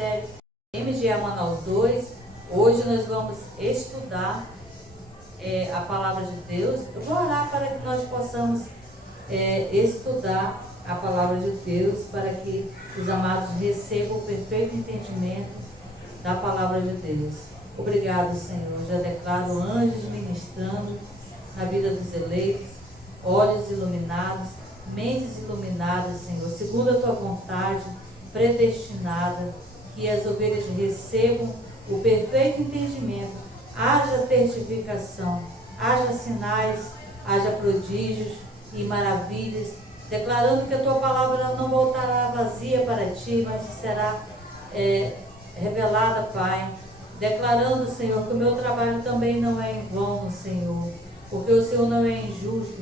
Ministério MGA Manaus 2. Hoje nós vamos estudar a Palavra de Deus. Eu vou orar para que nós possamos estudar a Palavra de Deus, para que os amados recebam o perfeito entendimento da Palavra de Deus. Obrigado, Senhor. Já declaro anjos ministrando na vida dos eleitos, olhos iluminados, mentes iluminadas, Senhor, segundo a Tua vontade, predestinada, que as ovelhas recebam o perfeito entendimento, haja testificação, haja sinais, haja prodígios e maravilhas, declarando que a Tua palavra não voltará vazia para Ti, mas será revelada, Pai, declarando, Senhor, que o meu trabalho também não é em vão, Senhor, porque o Senhor não é injusto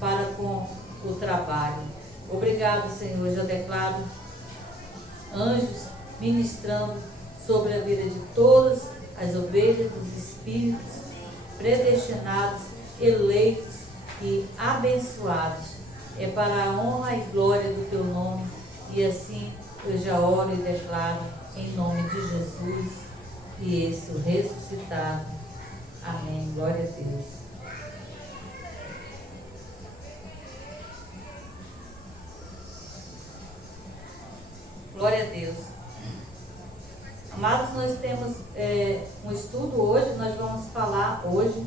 para com o trabalho. Obrigado, Senhor. Já declaro anjos ministrando sobre a vida de todas as ovelhas dos espíritos predestinados, eleitos e abençoados. É para a honra e glória do Teu nome. E assim eu já oro e declaro em nome de Jesus e esse o ressuscitado. Amém. Glória a Deus. Glória a Deus. Amados, nós temos um estudo hoje. Nós vamos falar hoje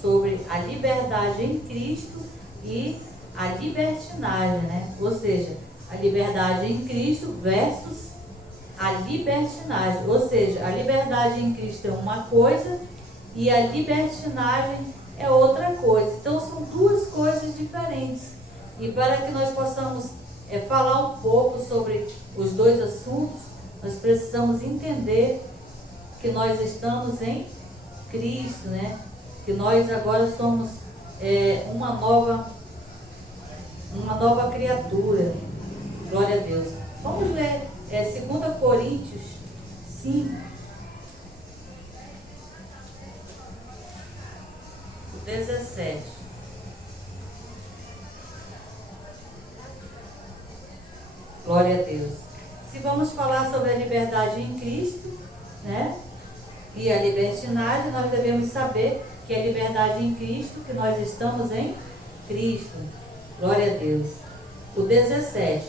sobre a liberdade em Cristo e a libertinagem, né? Ou seja, a liberdade em Cristo versus a libertinagem. Ou seja, a liberdade em Cristo é uma coisa e a libertinagem é outra coisa. Então são duas coisas diferentes. E para que nós possamos falar um pouco sobre os dois assuntos, nós precisamos entender que nós estamos em Cristo, né? Que nós agora somos uma nova criatura. Glória a Deus. Vamos ler 2 Coríntios 5, 17. Glória a Deus. Se vamos falar sobre a liberdade em Cristo, né? E a libertinagem, nós devemos saber que a liberdade em Cristo, que nós estamos em Cristo. Glória a Deus. O 17.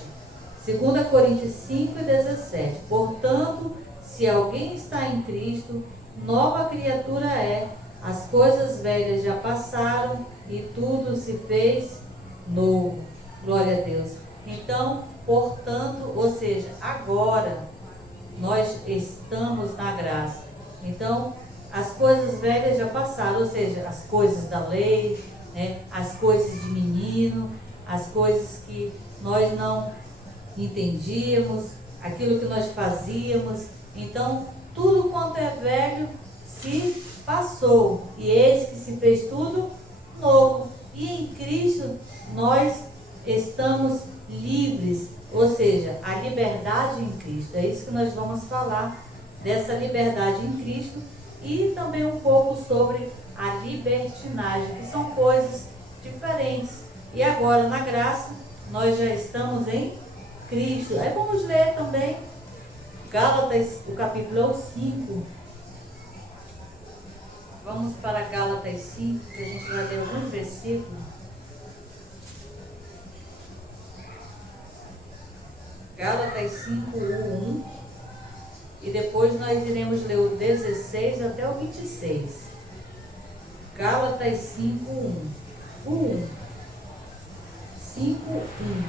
2 Coríntios 5 e 17. Portanto, se alguém está em Cristo, nova criatura é. As coisas velhas já passaram e tudo se fez novo. Glória a Deus. Então, portanto, ou seja, agora nós estamos na graça. Então, as coisas velhas já passaram, ou seja, as coisas da lei, né, as coisas de menino, as coisas que nós não entendíamos, aquilo que nós fazíamos. Então, tudo quanto é velho se passou, e eis que se fez tudo novo. E em Cristo nós estamos livres, ou seja, a liberdade em Cristo. É isso que nós vamos falar, dessa liberdade em Cristo, e também um pouco sobre a libertinagem, que são coisas diferentes. E agora, na graça, nós já estamos em Cristo. Aí vamos ler também Gálatas, o capítulo 5. Vamos para Gálatas 5, que a gente vai ler alguns versículos. Gálatas 5, 1. E depois nós iremos ler o 16 até o 26. Gálatas 5, 1. 1. 5, 1.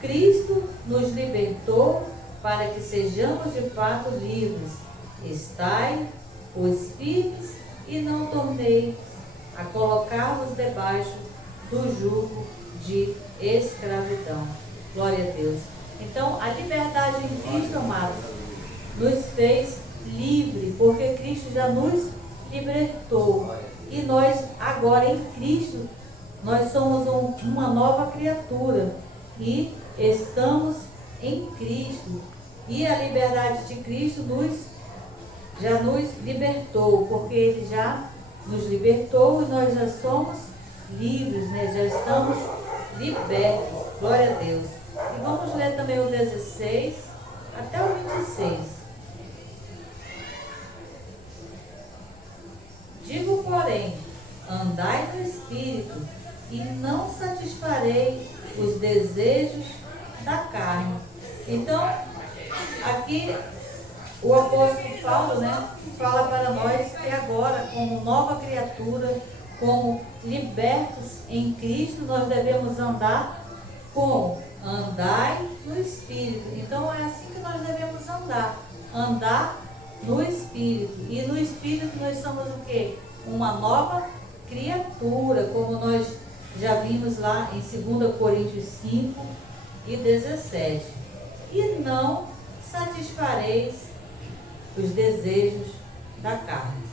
Cristo nos libertou para que sejamos de fato livres. Estai, pois, firmes e não torneis a colocar-vos debaixo do jugo de escravidão. Glória a Deus. Então, a liberdade em Cristo, amados, nos fez livre, porque Cristo já nos libertou. E nós, agora em Cristo, nós somos uma nova criatura e estamos em Cristo. E a liberdade de Cristo já nos libertou, porque Ele já nos libertou e nós já somos livres, né? Já estamos libertos. Glória a Deus. E vamos ler também o 16 até o 6. Digo, porém, andai no Espírito, e não satisfarei os desejos da carne. Então, aqui o apóstolo Paulo, fala para nós que agora, como nova criatura, como libertos em Cristo, nós devemos andar como? Andai no Espírito. Então, é assim que nós devemos andar no Espírito. E no Espírito nós somos o quê? Uma nova criatura, como nós já vimos lá em 2 Coríntios 5 e 17. E não satisfareis os desejos da carne.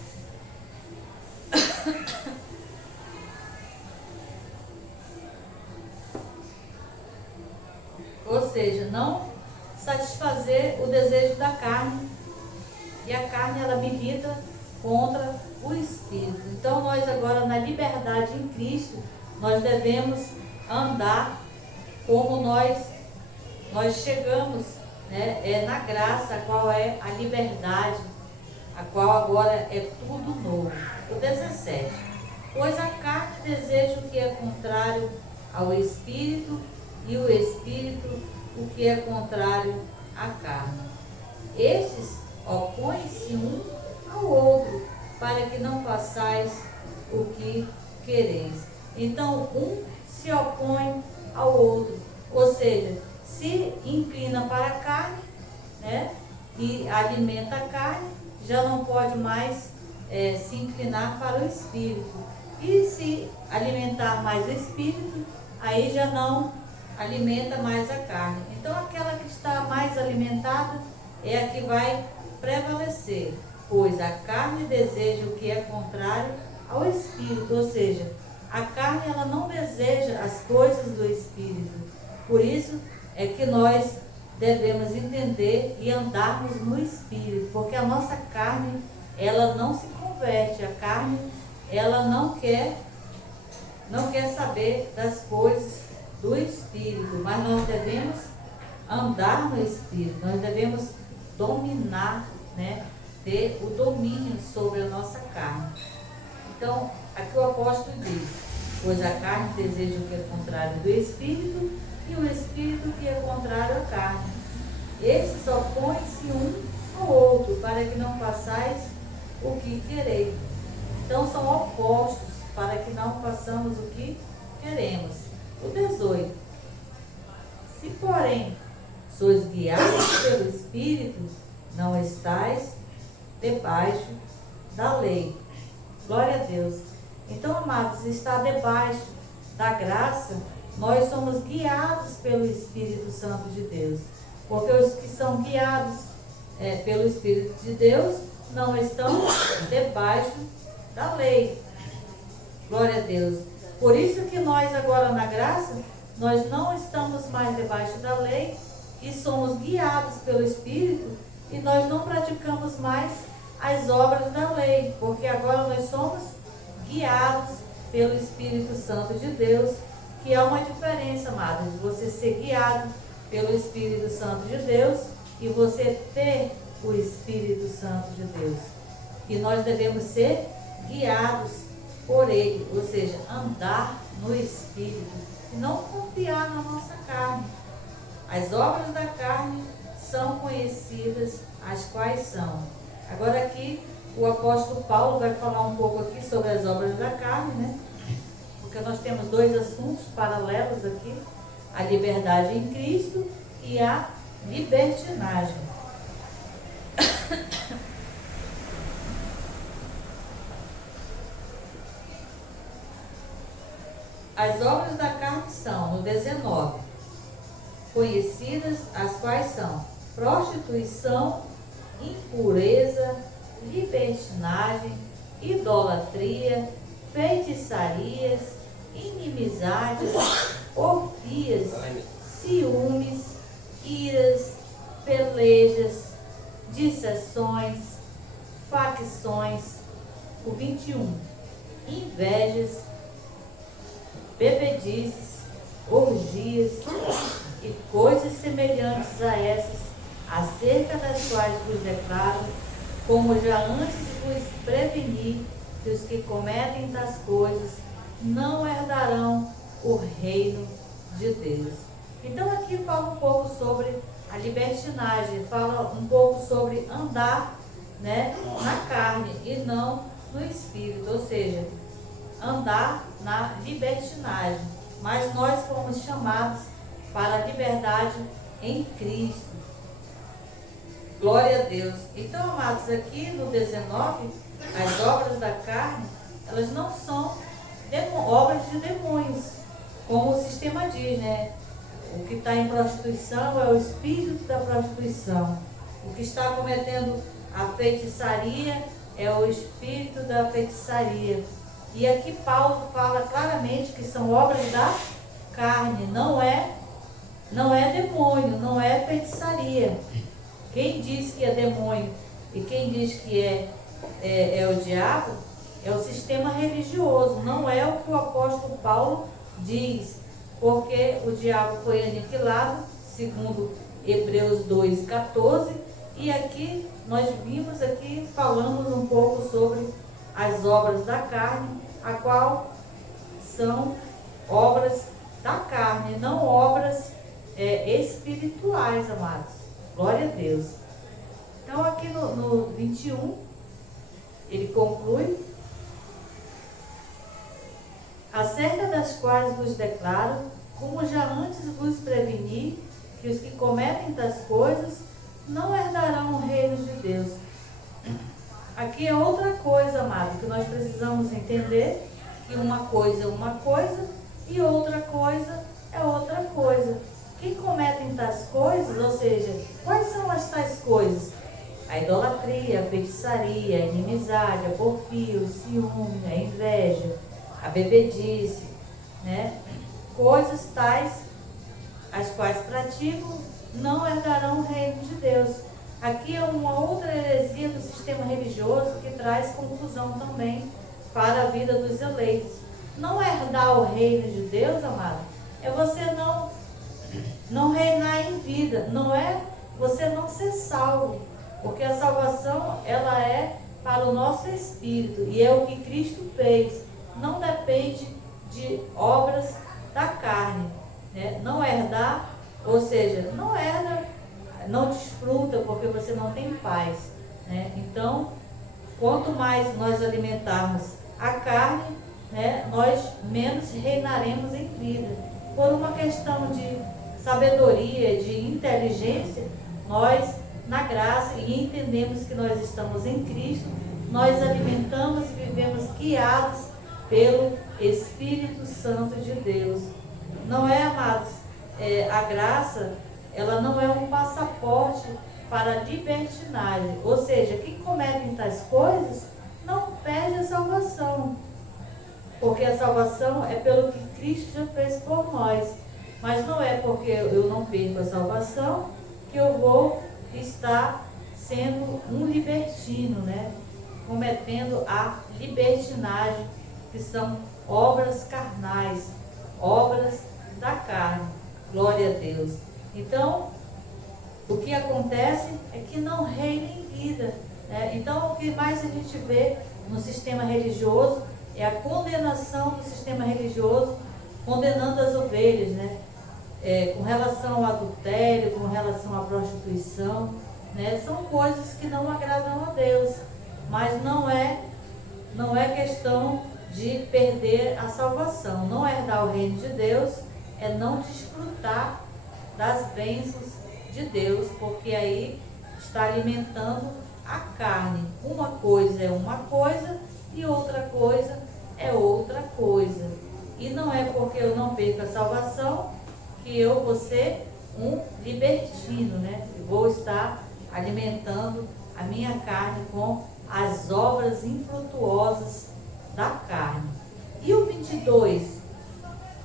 Ou seja, não satisfazer o desejo da carne. E a carne, ela milita contra o Espírito. Então, nós agora, na liberdade em Cristo, nós devemos andar como nós chegamos, na graça, a qual é a liberdade, a qual agora é tudo novo. O 17. Pois a carne deseja o que é contrário ao Espírito, e o Espírito o que é contrário à carne. Estes opõem-se um ao outro, para que não façais o que quereis. Então, um se opõe ao outro, ou seja, se inclina para a carne, e alimenta a carne, já não pode mais se inclinar para o Espírito. E se alimentar mais o Espírito, aí já não alimenta mais a carne. Então, aquela que está mais alimentada é a que vai prevalecer, pois a carne deseja o que é contrário ao Espírito, ou seja, a carne, ela não deseja as coisas do Espírito. Por isso é que nós devemos entender e andarmos no Espírito, porque a nossa carne, ela não se converte, a carne, ela não quer saber das coisas do Espírito, mas nós devemos andar no Espírito, nós devemos dominar, ter o domínio sobre a nossa carne. Então, aqui o apóstolo diz, pois a carne deseja o que é contrário do Espírito, e o Espírito o que é contrário à carne. Estes opõem-se um ao outro, para que não façais o que quereis. Então, são opostos, para que não façamos o que queremos. O 18. Se, porém, sois guiados pelo Espírito, não estais debaixo da lei. Glória a Deus. Então, amados, está debaixo da graça, nós somos guiados pelo Espírito Santo de Deus. Porque os que são guiados pelo Espírito de Deus não estão debaixo da lei. Glória a Deus. Por isso que nós agora na graça, nós não estamos mais debaixo da lei e somos guiados pelo Espírito, e nós não praticamos mais as obras da lei, porque agora nós somos guiados pelo Espírito Santo de Deus, que há uma diferença, amada, de você ser guiado pelo Espírito Santo de Deus e você ter o Espírito Santo de Deus. E nós devemos ser guiados por Ele, ou seja, andar no Espírito, e não confiar na nossa carne. As obras da carne são conhecidas, as quais são. Agora aqui o apóstolo Paulo vai falar um pouco aqui sobre as obras da carne, porque nós temos dois assuntos paralelos aqui, a liberdade em Cristo e a libertinagem. As obras da carne são, no 19, conhecidas, as quais são prostituição, impureza, libertinagem, idolatria, feitiçarias, inimizades, orgias, ciúmes, iras, pelejas, dissensões, facções. O 21, invejas, bebedices, orgias e coisas semelhantes a essas, acerca das quais vos declaro, como já antes vos preveni, que os que cometem tais coisas não herdarão o reino de Deus. Então aqui fala um pouco sobre a libertinagem, fala um pouco sobre andar, né, na carne e não no espírito, ou seja, andar na libertinagem. Mas nós fomos chamados para a liberdade em Cristo. Glória a Deus. Então, amados, aqui no 19, as obras da carne, elas não são obras de demônios, como o sistema diz, né? O que está em prostituição é o espírito da prostituição. O que está cometendo a feitiçaria é o espírito da feitiçaria. E aqui Paulo fala claramente que são obras da carne, não é demônio, não é feitiçaria. Quem diz que é demônio e quem diz que é o diabo é o sistema religioso, não é o que o apóstolo Paulo diz, porque o diabo foi aniquilado, segundo Hebreus 2,14, e aqui nós falamos um pouco sobre as obras da carne, a qual são obras da carne, não obras espirituais, amados. Glória a Deus. Então aqui no 21, ele conclui: acerca das quais vos declaro, como já antes vos preveni, que os que cometem tais coisas não herdarão o reino de Deus. Aqui é outra coisa, amado, que nós precisamos entender, que uma coisa é uma coisa e outra coisa é outra coisa. Quem cometem tais coisas, ou seja, quais são as tais coisas? A idolatria, a feitiçaria, a inimizade, a porfia, o ciúme, a inveja, a bebedice, né? Coisas tais, as quais praticam, não herdarão o reino de Deus. Aqui é uma outra heresia do sistema religioso que traz confusão também para a vida dos eleitos. Não herdar o reino de Deus, amado, é você não reinar em vida, não é você não ser salvo, porque a salvação ela é para o nosso espírito e é o que Cristo fez, não depende de obras da carne, né? Não herdar, ou seja, não herda, não desfruta porque você não tem paz, né? Então, quanto mais nós alimentarmos a carne, né, nós menos reinaremos em vida. Por uma questão de sabedoria, de inteligência, nós, na graça, e entendemos que nós estamos em Cristo, nós alimentamos e vivemos guiados pelo Espírito Santo de Deus. Não é, amados, a graça, ela não é um passaporte para a libertinagem, ou seja, quem comete tais coisas não perde a salvação, porque a salvação é pelo que Cristo já fez por nós. Mas não é porque eu não perco a salvação que eu vou estar sendo um libertino, né? Cometendo a libertinagem, que são obras carnais, obras da carne. Glória a Deus. Então, o que acontece é que não reina em vida, né? Então, o que mais a gente vê no sistema religioso é a condenação do sistema religioso, condenando as ovelhas, né? Com relação ao adultério, com relação à prostituição, né? São coisas que não agradam a Deus, mas não é questão de perder a salvação. Não herdar o reino de Deus é não desfrutar das bênçãos de Deus, porque aí está alimentando a carne. Uma coisa é uma coisa e outra coisa é outra coisa. E não é porque eu não perco a salvação que eu vou ser um libertino, né? Eu vou estar alimentando a minha carne com as obras infrutuosas da carne. E o 22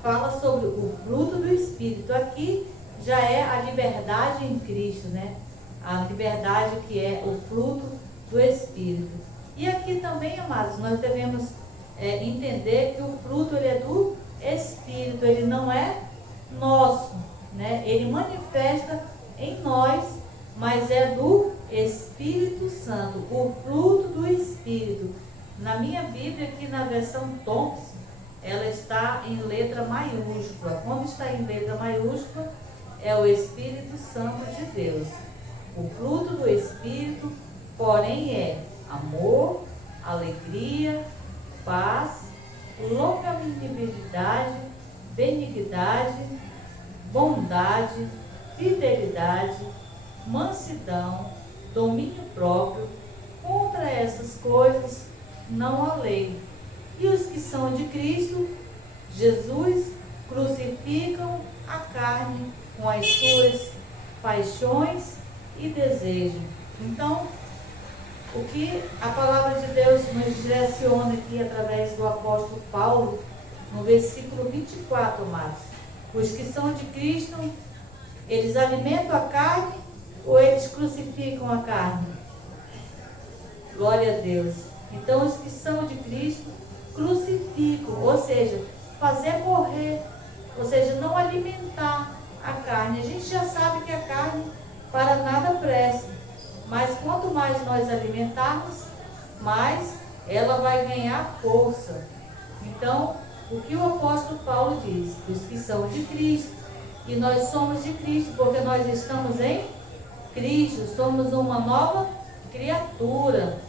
fala sobre o fruto do Espírito. Aqui já é a liberdade em Cristo, né? A liberdade que é o fruto do Espírito. E aqui também, amados, nós devemos entender que o fruto ele é do Espírito, ele não é nosso, né? Ele manifesta em nós, mas é do Espírito Santo, o fruto do Espírito. Na minha Bíblia, aqui na versão Thompson, ela está em letra maiúscula. Quando está em letra maiúscula, é o Espírito Santo de Deus. O fruto do Espírito, porém, é amor, alegria, paz, longanimidade, benignidade, bondade, fidelidade, mansidão, domínio próprio. Contra essas coisas não há lei. E os que são de Cristo Jesus crucificam a carne com as suas paixões e desejos. Então, o que a palavra de Deus nos direciona aqui através do apóstolo Paulo, no versículo 24, amados. Os que são de Cristo, eles alimentam a carne ou eles crucificam a carne? Glória a Deus. Então, os que são de Cristo crucificam, ou seja, fazer morrer, ou seja, não alimentar a carne. A gente já sabe que a carne para nada presta, mas quanto mais nós alimentarmos, mais ela vai ganhar força. Então, o que o apóstolo Paulo diz? Os que são de Cristo, e nós somos de Cristo, porque nós estamos em Cristo, somos uma nova criatura.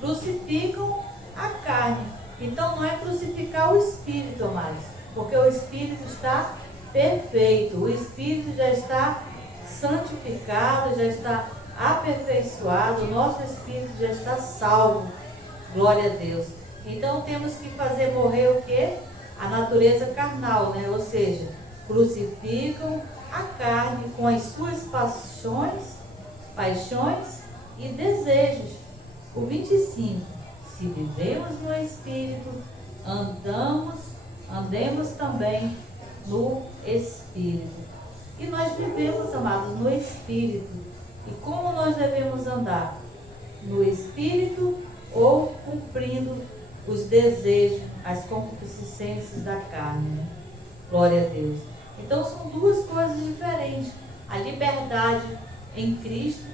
Crucificam a carne. Então não é crucificar o Espírito, amados, porque o Espírito está perfeito, o Espírito já está santificado, já está aperfeiçoado, o nosso Espírito já está salvo. Glória a Deus. Então temos que fazer morrer o quê? A natureza carnal, né? Ou seja, crucificam a carne com as suas paixões e desejos. O 25, se vivemos no Espírito, andemos também no Espírito. E nós vivemos, amados, no Espírito. E como nós devemos andar? No Espírito ou cumprindo os desejos, as concupiscências da carne, né? Glória a Deus. Então são duas coisas diferentes. A liberdade em Cristo,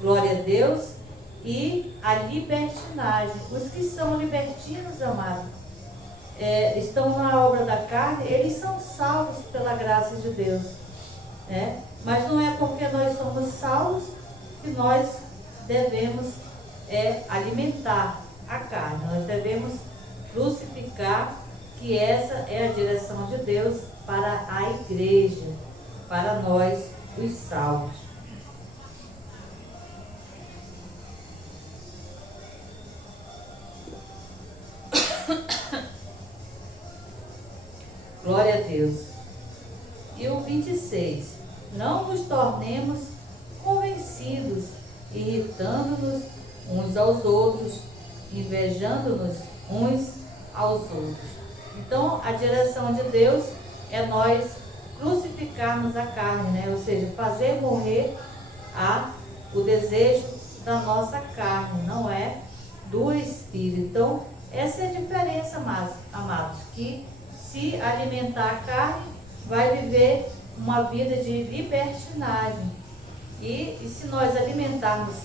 glória a Deus, e a libertinagem. Os que são libertinos, amados, estão na obra da carne, eles são salvos pela graça de Deus, né? Mas não é porque nós somos salvos que nós devemos alimentar a carne. Nós devemos crucificar, que essa é a direção de Deus para a igreja, para nós, os salvos. Glória a Deus. E o 26. Não nos tornemos convencidos, irritando-nos uns aos outros, invejando-nos uns aos outros. Então, a direção de Deus é nós crucificarmos a carne, né? Ou seja, fazer morrer o desejo da nossa carne, não é do Espírito. Então, essa é a diferença, amados, que se alimentar a carne, vai viver uma vida de libertinagem. E se nós alimentarmos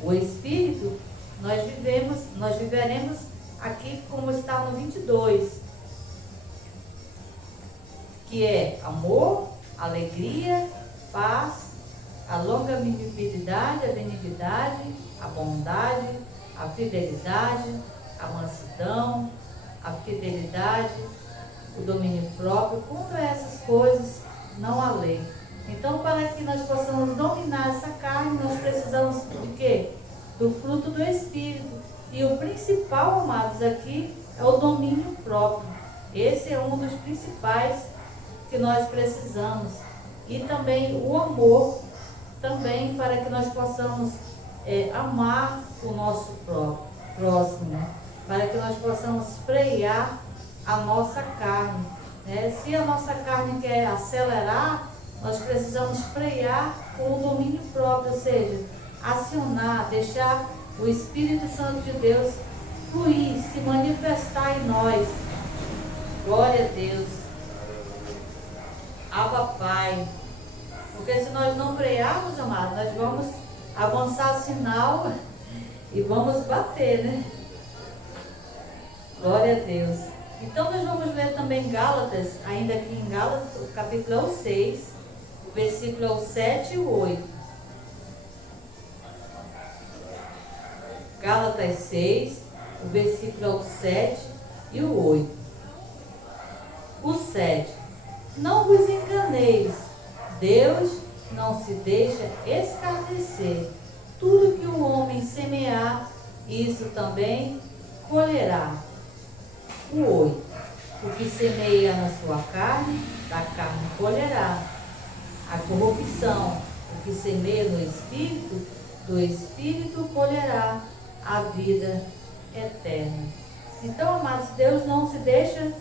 o Espírito, nós viveremos aqui como está no 22, que é amor, alegria, paz, a longanimidade, a benignidade, a bondade, a fidelidade, a mansidão, a fidelidade, o domínio próprio. Contra essas coisas não há lei. Então, para que nós possamos dominar essa carne, nós precisamos de quê? Do fruto do Espírito. E o principal, amados, aqui é o domínio próprio. Esse é um dos principais que nós precisamos. E também o amor, também para que nós possamos amar o nosso próximo, né? Para que nós possamos frear a nossa carne, né? Se a nossa carne quer acelerar, nós precisamos frear com o domínio próprio, ou seja, acionar, deixar o Espírito Santo de Deus fluir, se manifestar em nós. Glória a Deus. Abba Pai, Porque se nós não frearmos, amados, nós vamos avançar sinal e vamos bater, né? Glória a Deus. Então nós vamos ler também Gálatas, ainda aqui em Gálatas, o capítulo é o 6, o versículo é o 7 e o 8. Gálatas 6, o versículo é o 7 e o 8. O 7. Não vos enganeis, Deus não se deixa escarnecer. Tudo que o homem semear, isso também colherá. O 8. O que semeia na sua carne, da carne colherá a corrupção. O que semeia no Espírito, do Espírito colherá a vida eterna. Então, amados, Deus não se deixa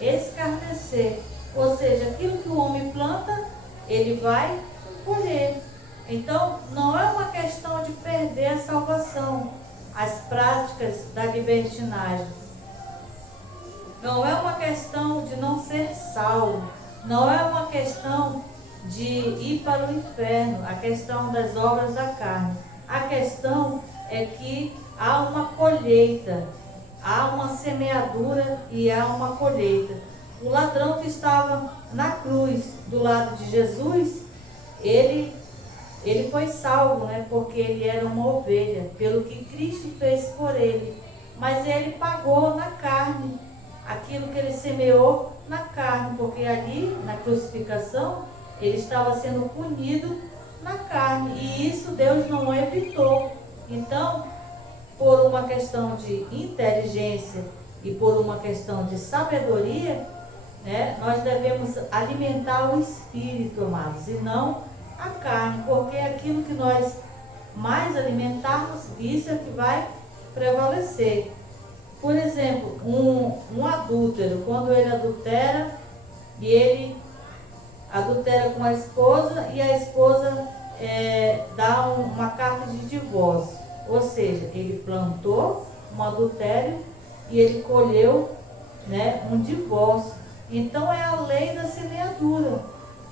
escarnecer. Ou seja, aquilo que o homem planta, ele vai colher. Então, não é uma questão de perder a salvação, as práticas da libertinagem. Não é uma questão de não ser salvo. Não é uma questão de ir para o inferno, a questão das obras da carne. A questão é que há uma colheita, há uma semeadura e há uma colheita. O ladrão que estava na cruz, do lado de Jesus, ele foi salvo, né? Porque ele era uma ovelha, pelo que Cristo fez por ele. Mas ele pagou na carne, aquilo que ele semeou na carne, porque ali, na crucificação, ele estava sendo punido na carne, e isso Deus não evitou. Então, por uma questão de inteligência e por uma questão de sabedoria, né, nós devemos alimentar o espírito, amados, e não a carne, porque aquilo que nós mais alimentarmos, isso é que vai prevalecer. Por exemplo, um adúltero, quando ele adultera, e ele adultera com a esposa, e a esposa dá uma carta de divórcio. Ou seja, ele plantou um adultério e ele colheu, né, um divórcio. Então é a lei da semeadura,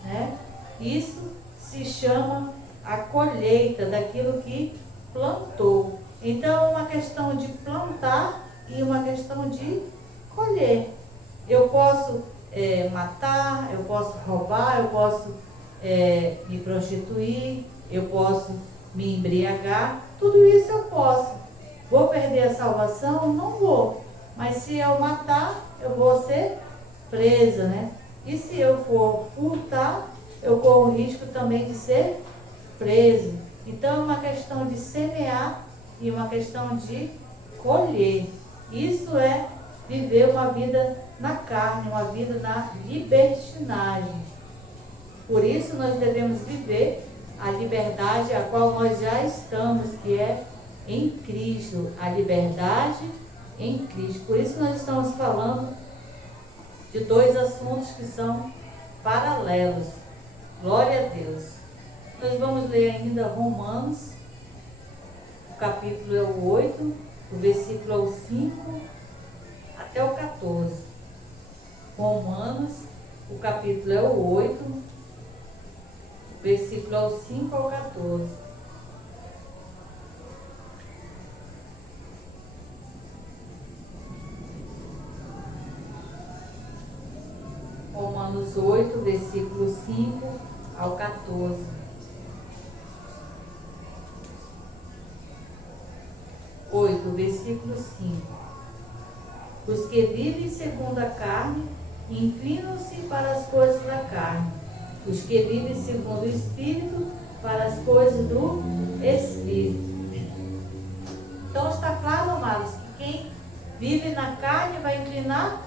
né? Isso se chama a colheita daquilo que plantou. Então é uma questão de plantar e uma questão de colher. Eu posso matar, eu posso roubar, eu posso me prostituir, eu posso me embriagar, tudo isso eu posso. Vou perder a salvação? Não vou. Mas se eu matar, eu vou ser presa, né? E se eu for furtar, eu corro o risco também de ser preso. Então é uma questão de semear e uma questão de colher. Isso é viver uma vida na carne, uma vida na libertinagem. Por isso nós devemos viver a liberdade a qual nós já estamos, que é em Cristo, a liberdade em Cristo. Por isso nós estamos falando de dois assuntos que são paralelos. Glória a Deus. Nós vamos ler ainda Romanos, o capítulo é o 8, o versículo é o 5 até o 14. Romanos, o capítulo é o 8, versículo é o 5 ao 14. Romanos 8, versículo 5 ao 14. Versículo 5. Os que vivem segundo a carne inclinam-se para as coisas da carne. Os que vivem segundo o Espírito para as coisas do Espírito. Então está claro, amados, que quem vive na carne vai inclinar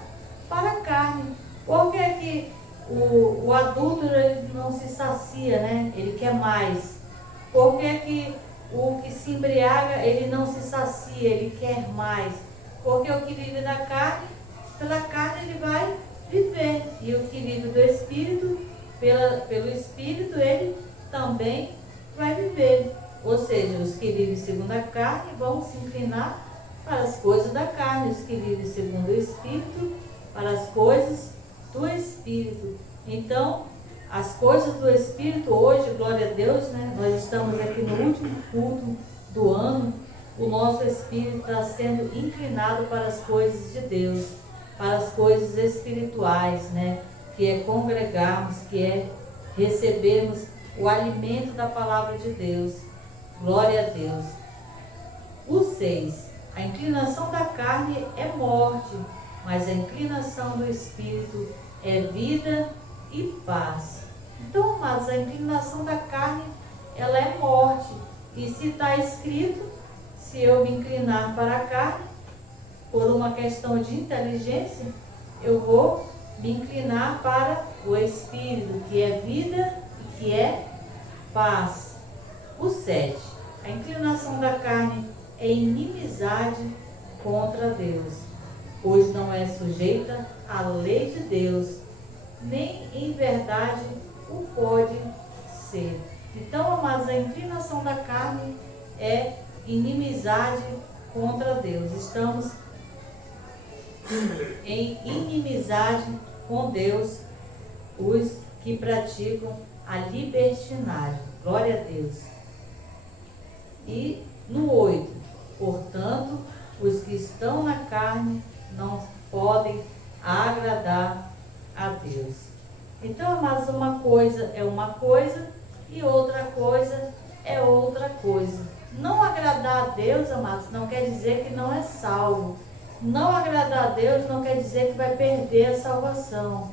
para a carne. Por que é que o adúltero ele não se sacia, né? Ele quer mais. Por que é que o que se embriaga, ele não se sacia, ele quer mais? Porque o que vive na carne, pela carne ele vai viver. E o que vive do Espírito, pelo Espírito, ele também vai viver. Ou seja, os que vivem segundo a carne vão se inclinar para as coisas da carne. Os que vivem segundo o Espírito, para as coisas do Espírito. Então, as coisas do Espírito hoje, glória a Deus, né? Nós estamos aqui no último culto do ano, o nosso espírito está sendo inclinado para as coisas de Deus, para as coisas espirituais, né? Que é congregarmos, que é recebermos o alimento da palavra de Deus. Glória a Deus. O 6. A inclinação da carne é morte, mas a inclinação do espírito é vida e paz. Então, amados, a inclinação da carne, ela é morte. E se está escrito, se eu me inclinar para a carne, por uma questão de inteligência, eu vou me inclinar para o espírito, que é vida e que é paz. O 7. A inclinação da carne é inimizade contra Deus, pois não é sujeita à lei de Deus, nem em verdade o pode ser. Então, amados, a inclinação da carne é inimizade contra Deus. Estamos em inimizade com Deus, os que praticam a libertinagem. Glória a Deus. E no 8, portanto, os que estão na carne não podem agradar a Deus. Então, amados, uma coisa é uma coisa e outra coisa é outra coisa. Não agradar a Deus, amados, não quer dizer que não é salvo. Não agradar a Deus não quer dizer que vai perder a salvação.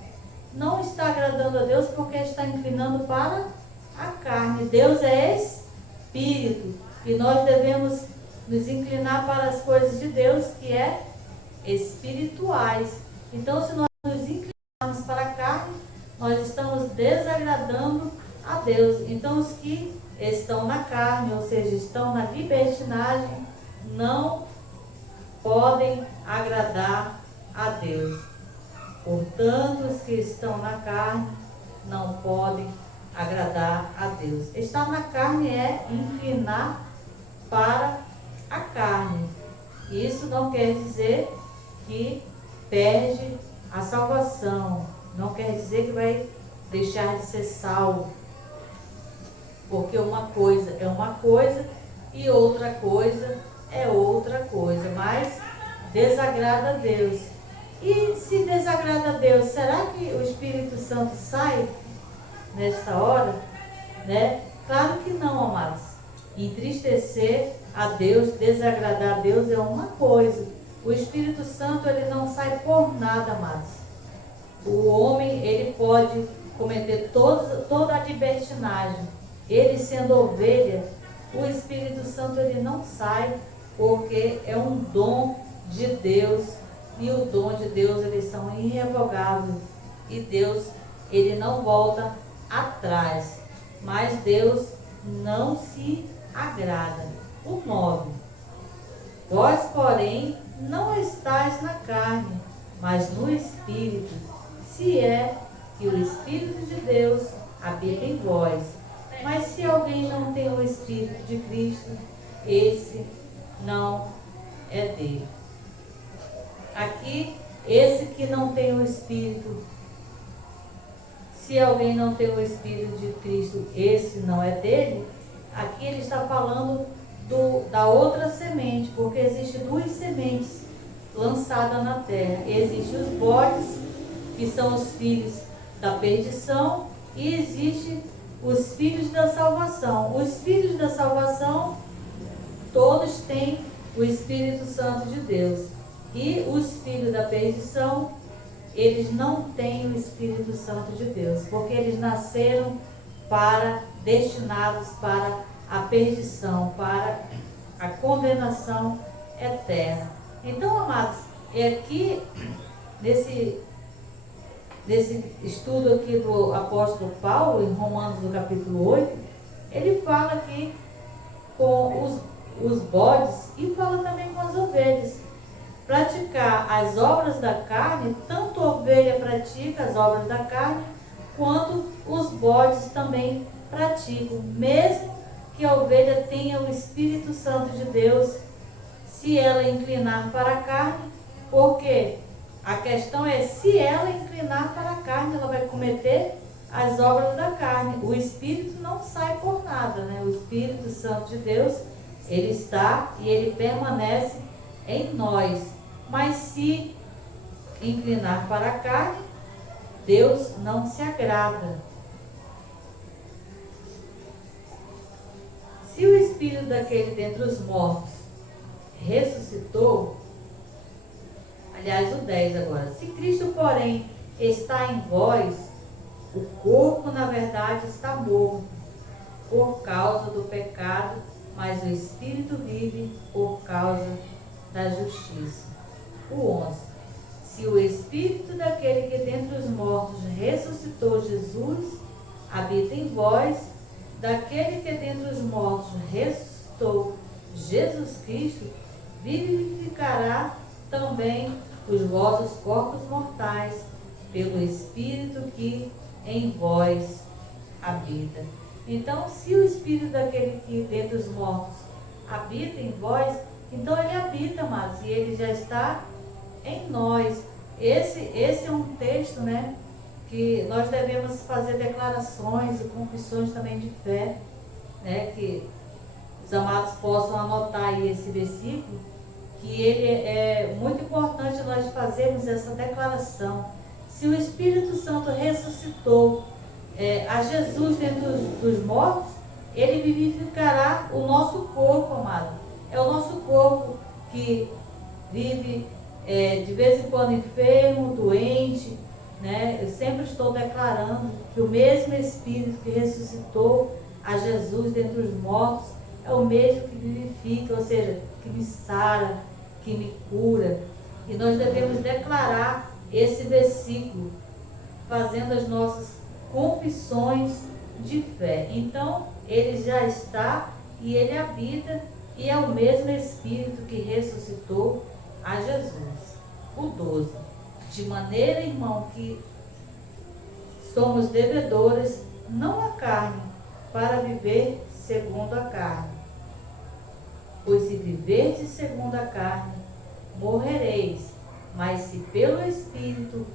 Não está agradando a Deus porque está inclinando para a carne. Deus é espírito e nós devemos nos inclinar para as coisas de Deus, que é espirituais. Então, se nós nos inclinarmos para a carne, nós estamos desagradando a Deus. Então, os que estão na carne, ou seja, estão na libertinagem, não podem agradar a Deus. Portanto, os que estão na carne não podem agradar a Deus. Estar na carne é inclinar para a carne. Isso não quer dizer que perde a salvação. Não quer dizer que vai deixar de ser salvo. Porque uma coisa é uma coisa e outra coisa é outra coisa. Mas desagrada a Deus. E se desagrada a Deus, será que o Espírito Santo sai nesta hora? Né? Claro que não, amados. Entristecer a Deus, desagradar a Deus é uma coisa. O Espírito Santo, ele não sai por nada, amados. O homem, ele pode cometer toda a libertinagem. Ele sendo ovelha, o Espírito Santo, ele não sai, porque é um dom de Deus. E o dom de Deus, eles são irrevogáveis. E Deus, ele não volta atrás. Mas Deus não se agrada. O 9. Vós, porém, não estáis na carne, mas no Espírito, se é que o Espírito de Deus habita em vós. Mas se alguém não tem o Espírito de Cristo, esse não é dele. Aqui, esse que não tem o Espírito, se alguém não tem o Espírito de Cristo, esse não é dele. Aqui ele está falando da outra semente, porque existem duas sementes lançadas na terra. Existem os bodes, que são os filhos da perdição, e existem os filhos da salvação. Os filhos da salvação, todos têm o Espírito Santo de Deus. E os filhos da perdição, eles não têm o Espírito Santo de Deus, porque eles nasceram destinados para a perdição, para a condenação eterna. Então, amados, aqui nesse estudo aqui do apóstolo Paulo, em Romanos do capítulo 8, ele fala aqui com os bodes e fala também com as ovelhas. Praticar as obras da carne, tanto a ovelha pratica as obras da carne, quanto os bodes também praticam, mesmo que a ovelha tenha o Espírito Santo de Deus, se ela inclinar para a carne, porque a questão é, se ela inclinar para a carne, ela vai cometer as obras da carne. O Espírito não sai por nada, né? O Espírito Santo de Deus, ele está e ele permanece em nós. Mas se inclinar para a carne, Deus não se agrada. Se o Espírito daquele dentre os mortos ressuscitou, aliás, o 10 agora. Se Cristo, porém, está em vós, o corpo, na verdade, está morto por causa do pecado, mas o Espírito vive por causa da justiça. O 11. Se o Espírito daquele que dentre os mortos ressuscitou Jesus habita em vós, daquele que dentre os mortos ressuscitou Jesus Cristo, vivificará também os vossos corpos mortais pelo Espírito que em vós habita. Então, se o Espírito daquele que dentre os mortos habita em vós, então ele habita, amados, e ele já está em nós. Esse é um texto, né, que nós devemos fazer declarações e confissões também de fé, né, que os amados possam anotar aí esse versículo, que ele é muito importante nós fazermos essa declaração. Se o Espírito Santo ressuscitou a Jesus dentro dos mortos, ele vivificará o nosso corpo, amado. É o nosso corpo que vive de vez em quando enfermo, doente, né? Eu sempre estou declarando que o mesmo Espírito que ressuscitou a Jesus dentre os mortos é o mesmo que vivifica, ou seja, que me sara, que me cura. E nós devemos declarar esse versículo, fazendo as nossas confissões de fé. Então, ele já está e ele habita, e é o mesmo Espírito que ressuscitou a Jesus. O 12. De maneira, irmão, que somos devedores, não à carne, para viver segundo a carne. Pois se viverdes segundo a carne, morrereis, mas se pelo Espírito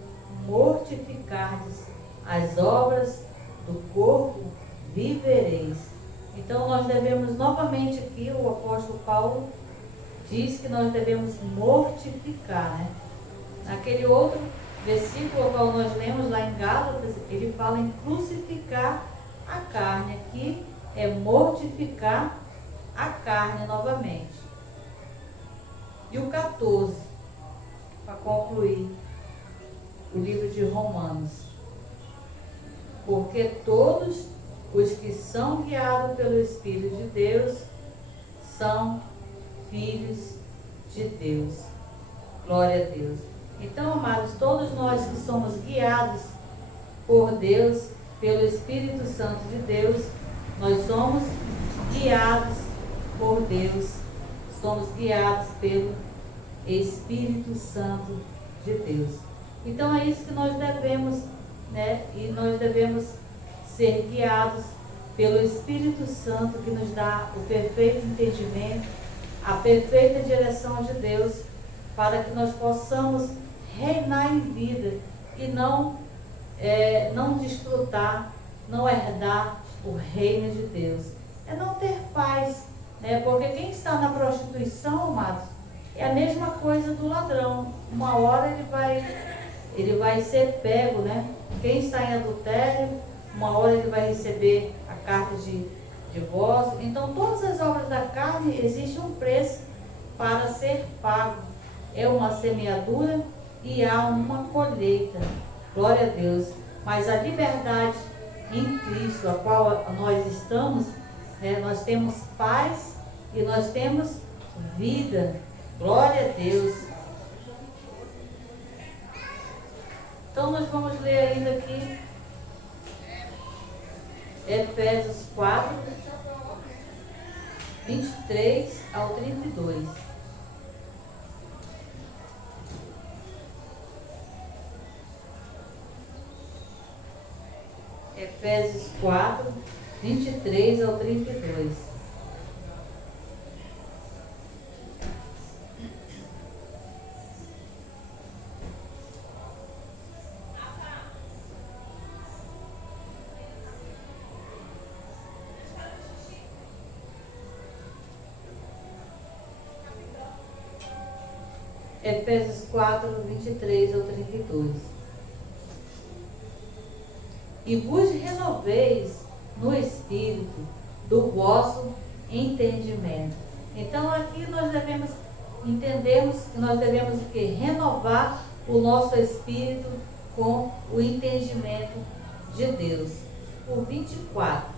mortificardes as obras do corpo, vivereis. Então nós devemos novamente aqui, o apóstolo Paulo diz que nós devemos mortificar, né? Naquele outro versículo ao qual nós lemos lá em Gálatas, ele fala em crucificar a carne. Aqui é mortificar a carne novamente. E o 14, para concluir o livro de Romanos. Porque todos os que são guiados pelo Espírito de Deus são filhos de Deus. Glória a Deus. Então, amados, todos nós que somos guiados por Deus, pelo Espírito Santo de Deus, nós somos guiados por Deus, somos guiados pelo Espírito Santo de Deus. Então é isso que nós devemos, né? E nós devemos ser guiados pelo Espírito Santo, que nos dá o perfeito entendimento, a perfeita direção de Deus, para que nós possamos reinar em vida e não desfrutar, não herdar o reino de Deus. É não ter paz, né? Porque quem está na prostituição, amados, é a mesma coisa do ladrão. Uma hora ele vai ser pego, né? Quem está em adultério, uma hora ele vai receber a carta de divórcio. Então, todas as obras da carne, existe um preço para ser pago. É uma semeadura e há uma colheita. Glória a Deus. Mas a liberdade em Cristo, a qual nós estamos, né, nós temos paz e nós temos vida. Glória a Deus. Então nós vamos ler ainda aqui Efésios 4, 23 ao 32. Efésios 4, 23 ao 32. Efésios 4, 23 ao 32. E vos renoveis no espírito do vosso entendimento. Então aqui nós devemos entendermos que nós devemos o quê? Renovar o nosso espírito com o entendimento de Deus. O 24.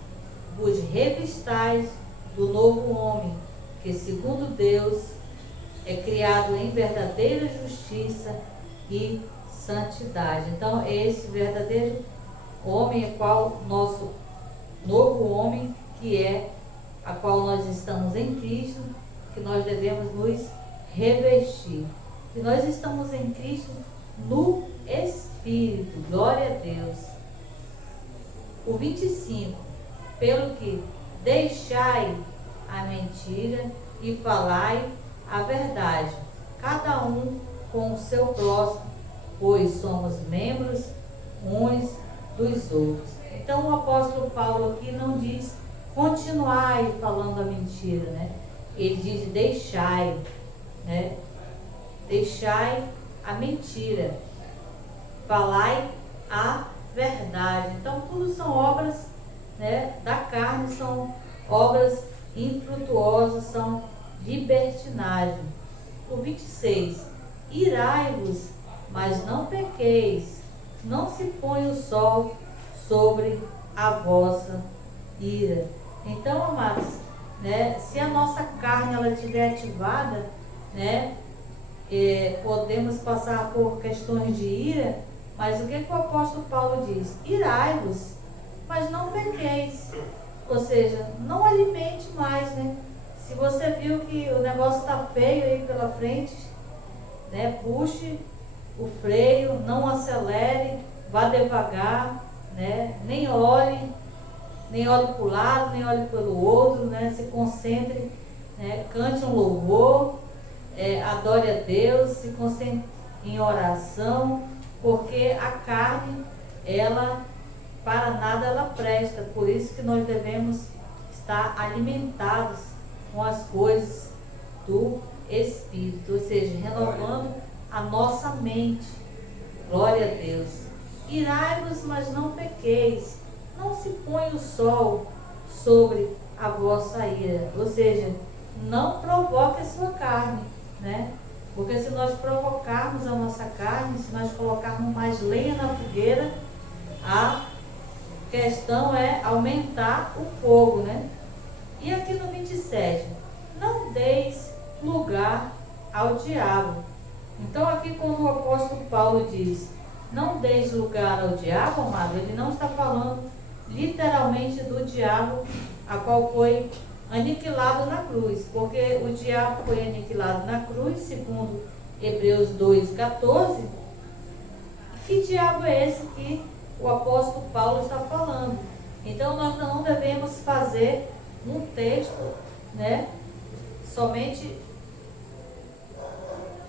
Vos revistais do novo homem, que segundo Deus é criado em verdadeira justiça e santidade. Então esse verdadeiro homem é qual nosso novo homem, que é a qual nós estamos em Cristo, que nós devemos nos revestir. E nós estamos em Cristo no Espírito, glória a Deus. O 25, pelo que deixai a mentira e falai a verdade, cada um com o seu próximo, pois somos membros uns dos outros. Então o apóstolo Paulo aqui não diz continuai falando a mentira, né? Ele diz deixai, né? Deixai a mentira, falai a verdade. Então tudo são obras, né, da carne, são obras infrutuosas, são libertinagem. O 26, irai-vos, mas não pequeis, não se põe o sol sobre a vossa ira. Então, amados, né, se a nossa carne ela estiver ativada, né, podemos passar por questões de ira, mas o que o apóstolo Paulo diz? Irai-vos, mas não pequeis, ou seja, não alimente mais, né? Se você viu que o negócio está feio aí pela frente, né, puxe o freio, não acelere, vá devagar, né? Nem olhe para o lado, nem olhe pelo outro, né? Se concentre, né? Cante um louvor, adore a Deus, se concentre em oração, porque a carne, ela, para nada ela presta. Por isso que nós devemos estar alimentados com as coisas do Espírito, ou seja, renovando a nossa mente. Glória a Deus. Irai-vos, mas não pequeis, não se põe o sol sobre a vossa ira, ou seja, não provoque a sua carne, né? Porque se nós provocarmos a nossa carne, se nós colocarmos mais lenha na fogueira, a questão é aumentar o fogo, né? E aqui no 27, não deis lugar ao diabo. Então aqui quando o apóstolo Paulo diz, não deis lugar ao diabo, amado, ele não está falando literalmente do diabo, a qual foi aniquilado na cruz, porque o diabo foi aniquilado na cruz, segundo Hebreus 2,14. Que diabo é esse que o apóstolo Paulo está falando? Então nós não devemos fazer um texto, né,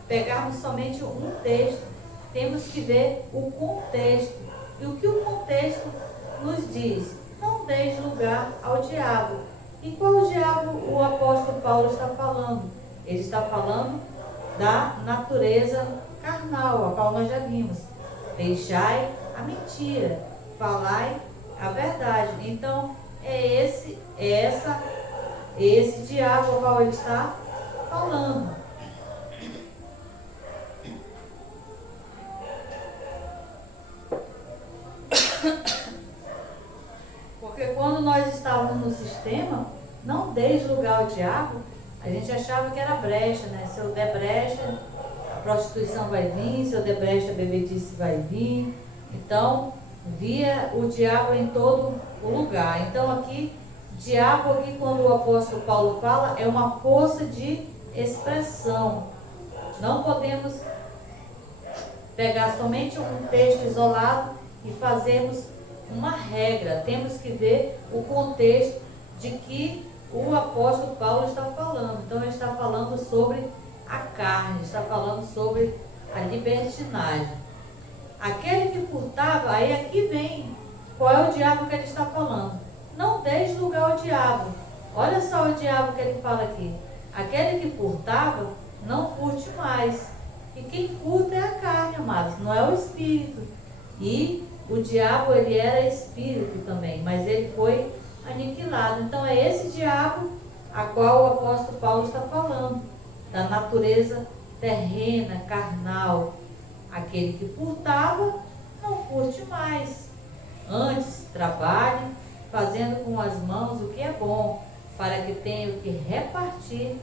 pegarmos somente um texto, temos que ver o contexto. E o que o contexto nos diz? Não deis lugar ao diabo. E qual diabo o apóstolo Paulo está falando? Ele está falando da natureza carnal, a qual nós já vimos. Deixai a mentira, falai a verdade. Então, esse diabo ao qual ele está falando. Porque quando nós estávamos no sistema, não deis lugar ao diabo, a gente achava que era brecha, né? Se eu der brecha, a prostituição vai vir, se eu der brecha, a bebedice vai vir. Então, via o diabo em todo o lugar. Então aqui, diabo aqui, quando o apóstolo Paulo fala, é uma força de expressão. Não podemos pegar somente um texto isolado e fazermos uma regra. Temos que ver o contexto de que o apóstolo Paulo está falando. Então ele está falando sobre a carne, está falando sobre a libertinagem. Aquele que furtava, aí aqui vem qual é o diabo que ele está falando. Não deis lugar ao diabo. Olha só o diabo que ele fala aqui. Aquele que furtava, não furte mais, E quem furta é a carne, amados, não é o espírito. E o diabo, ele era espírito também, mas ele foi aniquilado. Então é esse diabo a qual o apóstolo Paulo está falando, da natureza terrena, carnal. Aquele que furtava, não furte mais. Antes, trabalhe, fazendo com as mãos o que é bom, para que tenha o que repartir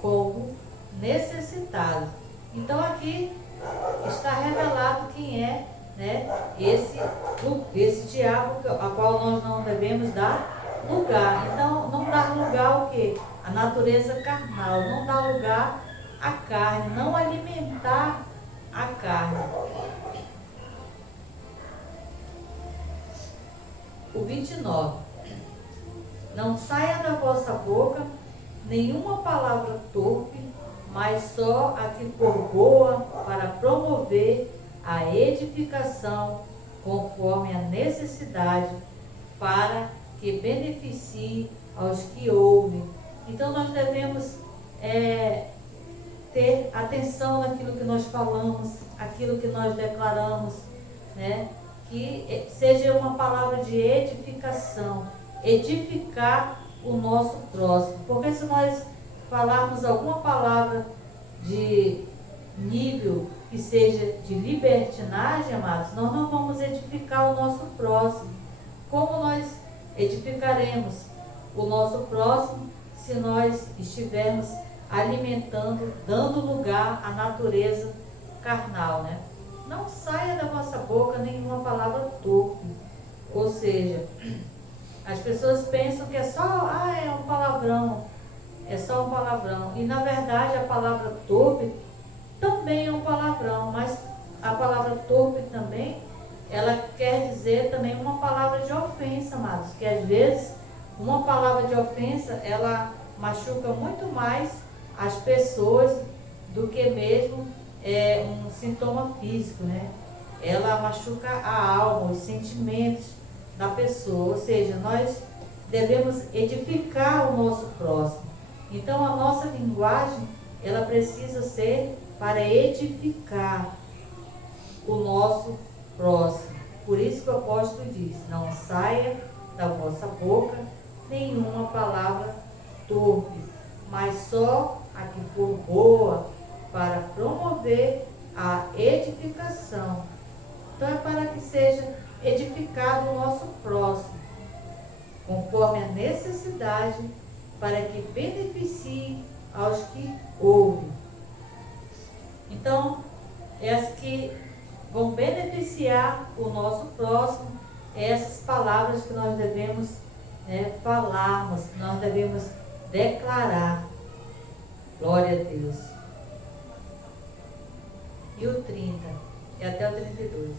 como necessitado. Então aqui está revelado quem é, né, esse diabo a qual nós não devemos dar lugar. Então não dar lugar ao quê? A natureza carnal, não dar lugar à carne, não alimentar a carne. O 29. Não saia da vossa boca nenhuma palavra torpe, mas só a que for boa para promover a edificação conforme a necessidade, para que beneficie aos que ouvem. Então nós devemos ter atenção naquilo que nós falamos, aquilo que nós declaramos, né? Que seja uma palavra de edificação, edificar o nosso próximo. Porque se nós falarmos alguma palavra de nível que seja de libertinagem, amados, nós não vamos edificar o nosso próximo. Como nós edificaremos o nosso próximo se nós estivermos alimentando, dando lugar à natureza carnal, né? Não saia da vossa boca nenhuma palavra torpe. Ou seja, as pessoas pensam que é só, é um palavrão, é só um palavrão. E na verdade a palavra torpe também é um palavrão, mas a palavra torpe também, ela quer dizer também uma palavra de ofensa, amados, que às vezes uma palavra de ofensa, ela machuca muito mais as pessoas do que mesmo um sintoma físico, né? Ela machuca a alma, os sentimentos da pessoa, ou seja, nós devemos edificar o nosso próximo. Então a nossa linguagem, ela precisa ser para edificar o nosso próximo. Por isso que o apóstolo diz, não saia da vossa boca nenhuma palavra torpe, mas só a que for boa para promover a edificação. Então é para que seja edificado o nosso próximo, conforme a necessidade, para que beneficie aos que ouvem. Então, essas que vão beneficiar o nosso próximo, essas palavras que nós devemos falarmos, que nós devemos declarar. Glória a Deus. E o 30, e até o 32.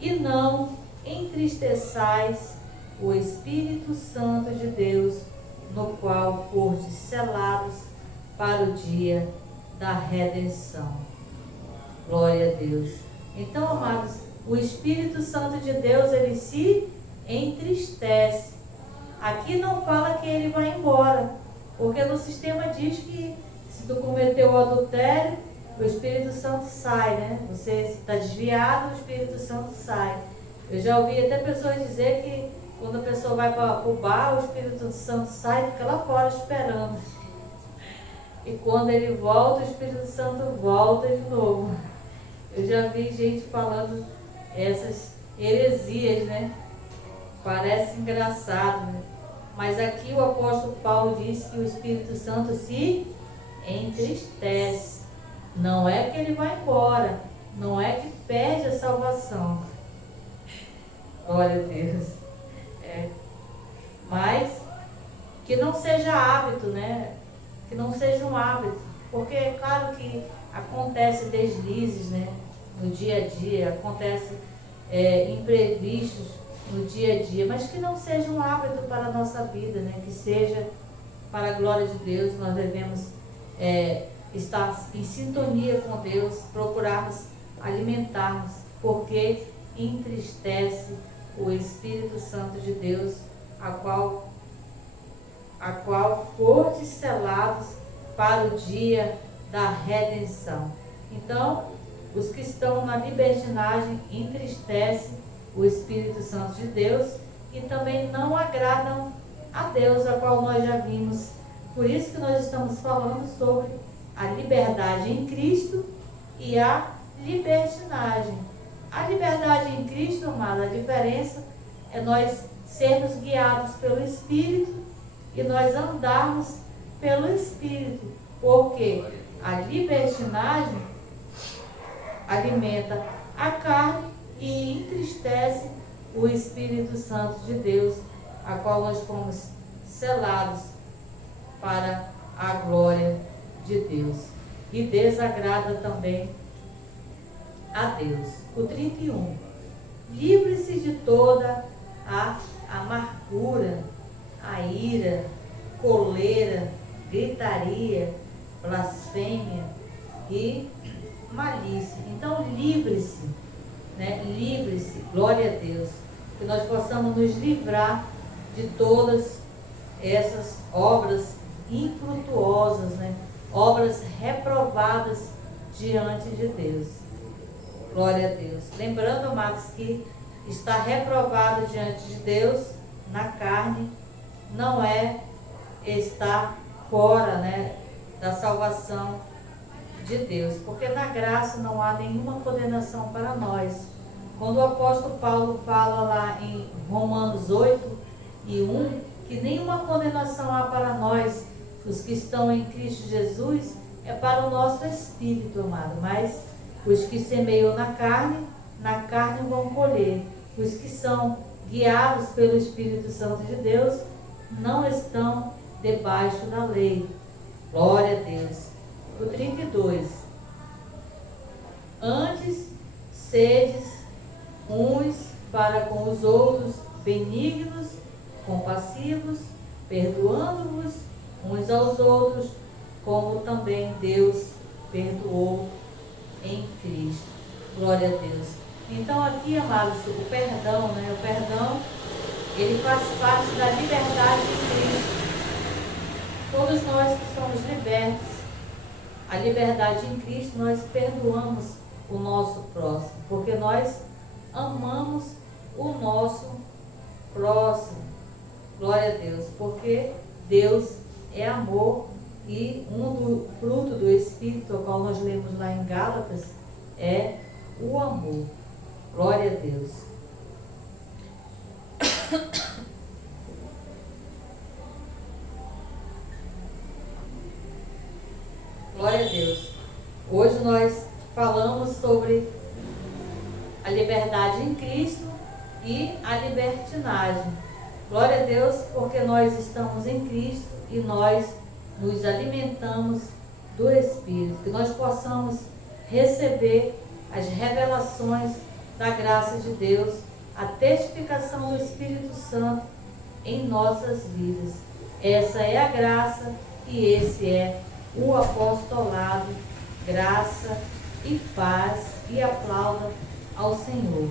E não entristeçais o Espírito Santo de Deus, no qual fostes selados para o dia da redenção. Glória a Deus. Então, amados, o Espírito Santo de Deus, ele se entristece. Aqui não fala que ele vai embora, porque no sistema diz que se tu cometeu o adultério, o Espírito Santo sai, né? Você está desviado, o Espírito Santo sai. Eu já ouvi até pessoas dizer que quando a pessoa vai para o bar, o Espírito Santo sai e fica lá fora esperando. E quando ele volta, o Espírito Santo volta de novo. Eu já vi gente falando essas heresias, né? Parece engraçado, né? Mas aqui o apóstolo Paulo diz que o Espírito Santo se entristece. Não é que ele vai embora, não é que perde a salvação. Glória a Deus. Mas que não seja hábito, né? Que não seja um hábito. Porque é claro que acontece deslizes, né? No dia a dia, acontece imprevistos no dia a dia, mas que não seja um hábito para a nossa vida, né? Que seja para a glória de Deus. Nós devemos estar em sintonia com Deus, procurarmos alimentarmos, porque entristece o Espírito Santo de Deus, a qual fostes selados para o dia da redenção. Então, os que estão na libertinagem entristecem o Espírito Santo de Deus e também não agradam a Deus, a qual nós já vimos. Por isso que nós estamos falando sobre a liberdade em Cristo e a libertinagem. A liberdade em Cristo, amada, a diferença é nós sermos guiados pelo Espírito e nós andarmos pelo Espírito, porque a libertinagem alimenta a carne e entristece o Espírito Santo de Deus, a qual nós fomos selados para a glória de Deus, e desagrada também a Deus. O 31. Livre-se de toda a amargura, a ira, coleira, gritaria, blasfêmia e malícia. Então, livre-se, né? Livre-se, glória a Deus, que nós possamos nos livrar de todas essas obras infrutuosas, né? Obras reprovadas diante de Deus. Glória a Deus. Lembrando, amados, que estar reprovado diante de Deus na carne não é estar fora, né, da salvação de Deus, porque na graça não há nenhuma condenação para nós. Quando o apóstolo Paulo fala lá em Romanos 8:1, que nenhuma condenação há para nós, os que estão em Cristo Jesus, é para o nosso espírito, amado, mas os que semeiam na carne vão colher. Os que são guiados pelo Espírito Santo de Deus não estão debaixo da lei. Glória a Deus. O 32. Antes, sedes uns para com os outros benignos, compassivos, perdoando-vos uns aos outros, como também Deus perdoou em Cristo. Glória a Deus. Então aqui, amados, o perdão, né? O perdão, ele faz parte da liberdade de Cristo. Todos nós que somos libertos, a liberdade em Cristo, nós perdoamos o nosso próximo, porque nós amamos o nosso próximo. Glória a Deus, porque Deus é amor e do fruto do Espírito, ao qual nós lemos lá em Gálatas, é o amor. Glória a Deus. Glória a Deus. Hoje nós falamos sobre a liberdade em Cristo e a libertinagem. Glória a Deus, porque nós estamos em Cristo e nós nos alimentamos do Espírito. Que nós possamos receber as revelações da graça de Deus, a testificação do Espírito Santo em nossas vidas. Essa é a graça e esse é o apostolado. Graça e paz, e aplauda ao Senhor.